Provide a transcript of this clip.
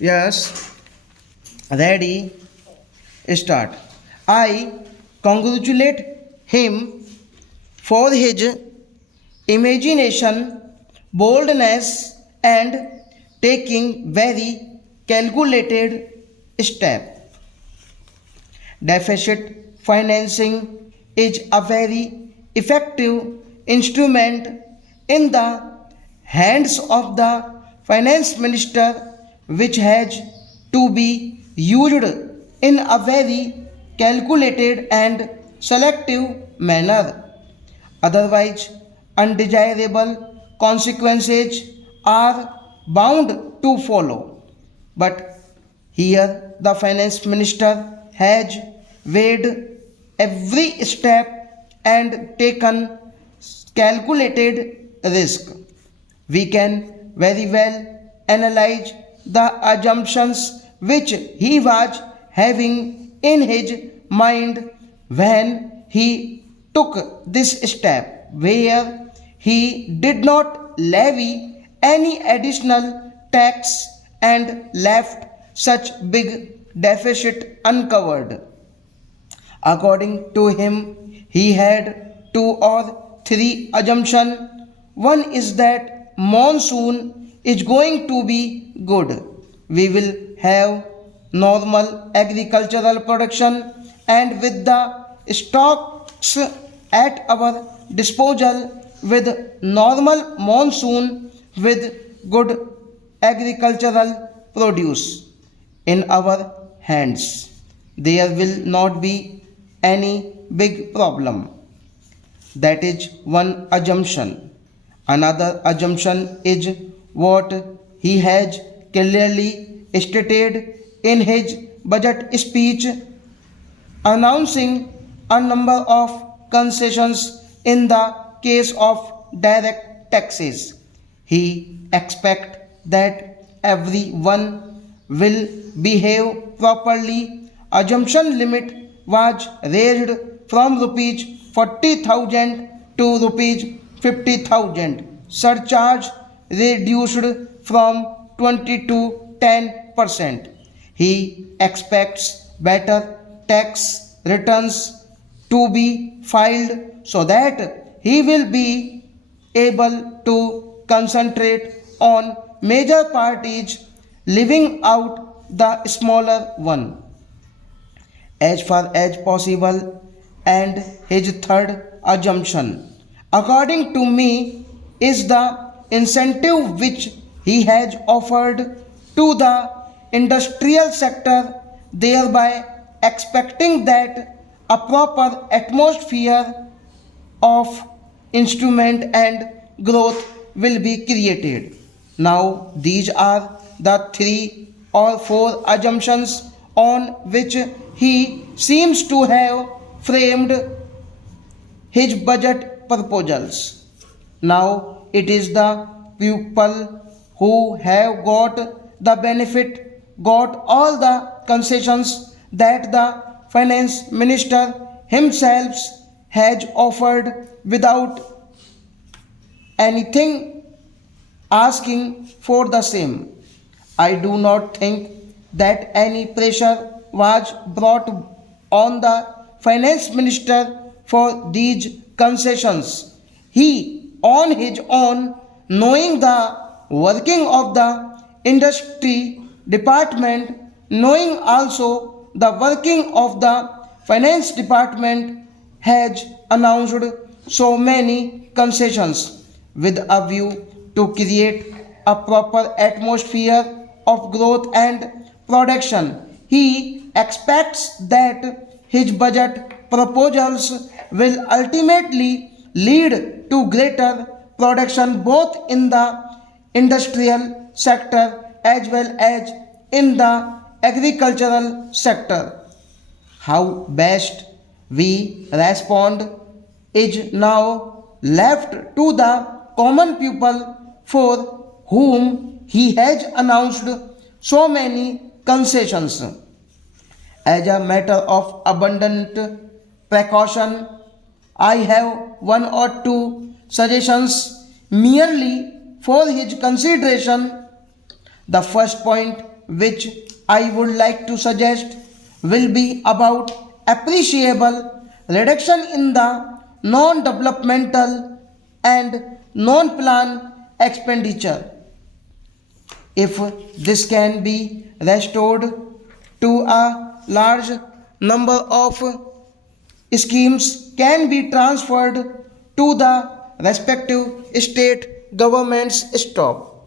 Yes, ready, start. I congratulate him for his imagination, boldness, and taking very calculated step. Deficit financing is a very effective instrument in the hands of the finance minister, which has to be used in a very calculated and selective manner. Otherwise, undesirable consequences are bound to follow. But here the finance minister has weighed every step and taken calculated risk. We can very well analyze the assumptions which he was having in his mind when he took this step, where he did not levy any additional tax and left such big deficit uncovered. According to him, he had two or three assumptions. One is that monsoon is going to be good. We will have normal agricultural production, and with the stocks at our disposal, with normal monsoon, with good agricultural produce in our hands, there will not be any big problem. That is one assumption. Another assumption is what he has clearly stated in his budget speech, announcing a number of concessions in the case of direct taxes. He expects that everyone will behave properly. Assumption limit was raised from rupees 40,000 to rupees 50,000. Surcharge reduced from 20 to 10%. He expects better tax returns to be filed so that he will be able to concentrate on major parties, leaving out the smaller one as far as possible. And his third assumption, according to me, is the incentive which he has offered to the industrial sector, thereby expecting that a proper atmosphere of instrument and growth will be created. Now, these are the three or four assumptions on which he seems to have framed his budget proposals. Now, it is the people who have got the benefit, got all the concessions that the finance minister himself has offered without anything asking for the same. I do not think that any pressure was brought on the finance minister for these concessions. He, on his own, knowing the working of the industry department, knowing also the working of the finance department, has announced so many concessions with a view to create a proper atmosphere of growth and production. He expects that his budget proposals will ultimately lead to greater production both in the industrial sector as well as in the agricultural sector. How best we respond is now left to the common people, for whom he has announced so many concessions. As a matter of abundant precaution, I have one or two suggestions merely for his consideration. The first point which I would like to suggest will be about appreciable reduction in the non-developmental and non-plan expenditure. If this can be restored to a large number of schemes can be transferred to the respective state governments. Stop.